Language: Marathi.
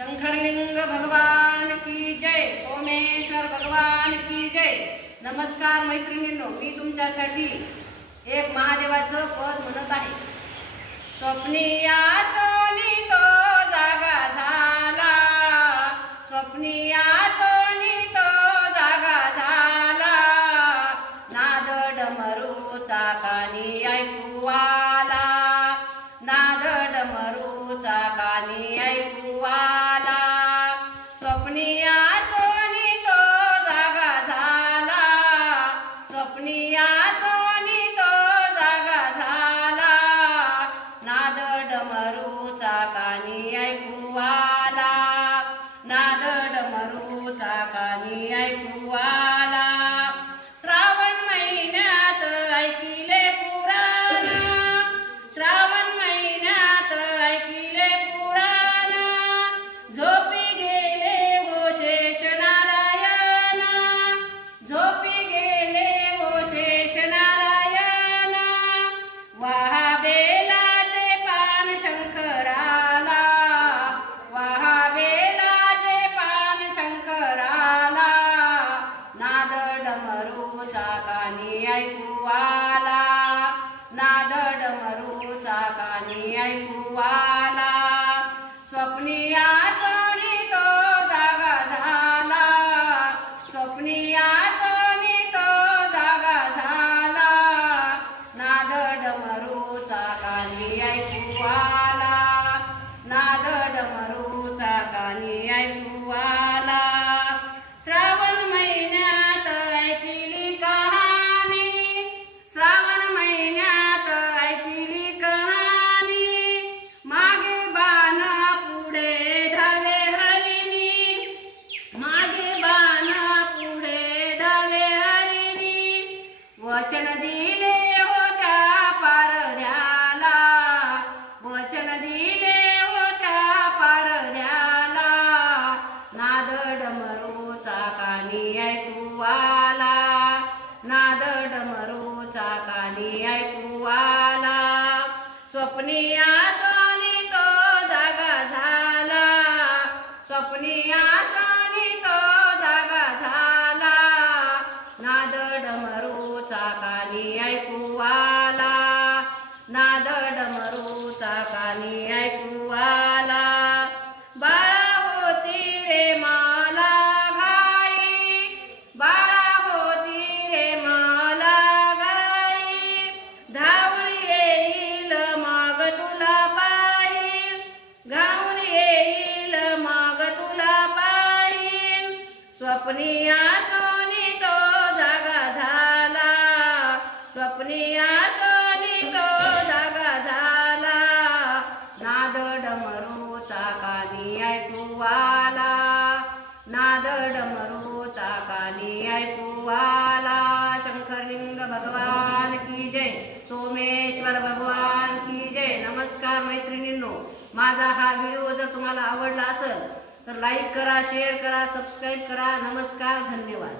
शंकरलिंग भगवान की जय, सोमेश्वर भगवान की जय। नमस्कार मैत्रिणींनो, मी तुमच्यासाठी एक महादेवाचं पद म्हणत आहे। स्वप्निया सोनी तो जागा झाला, स्वप्निया सोनी तो जागा झाला, नाद डमरूचा कानी ऐकू आला, नाद डमरूचा कानी ऐकू आला। स्वप्निया सोनी तो जागा झाला, स्वप्निया सोनी तो जागा झाला, नाद डमरूचा कानी ऐकू आला, नाद डमरूचा कानी ऐकू आला। श्रावण महिन्यात ऐकिले पुराण, श्रावण महिन्यात ऐकिले पुराण, झोपी गेले हो शेष नारायण, झोपी गेले हो शेष नारायण। वाहा बेलाचे पान शंकराला, वाहा बेलाचे पान शंकराला, नाद डमरूचा कानी ऐकू आला, नाद डमरूचा कानी ऐकू आला। स्वप्निया सोनी तो जागा झाला, स्वप्निया सोनी तो जागा झाला, नाद डमरूचा कानी ऐकू आला, नाद डमरूचा कानी ऐकू आला। श्रावण महिन्यात ऐकिली कहाणी, श्रावण महिन्यात ऐकिली कहाणी, मागे बाण पुढे धावे हरिणी, मागे बाण पुढे धावे हरिणी। वचन दिले होत्या पारध्याला, वचन दिले होत्या पारध्याला, नाद डमरूचा कानी ऐकू आला, नाद डमरूचा कानी ऐकू आला। स्वप्निया सोनी तो जागा झाला, स्वप्निया सोनी तो जागा झाला, नाद डमरूचा कानी ऐकू आला, नाद डमरूचा कानी ऐकू आला। बाळा होती रे मला घाई, बाळा होती रे मला घाई, धावून येईल मग तुला पाहिल, धावून येईल मग तुला पाहिल। स्वप्निया सोनी तो जागा झाला, स्वप्निया सोनी तो जागा झाला, नाद डमरूचा कानी ऐकू आला, नाद डमरूचा कानी ऐकू आला। शंकरलिंग भगवान की जय, सोमेश्वर भगवान की जय। नमस्कार मैत्रिणींनो, माझा हा व्हिडिओ जर तुम्हाला आवडला असेल तर लाईक करा, शेअर करा, सबस्क्राईब करा। नमस्कार, धन्यवाद।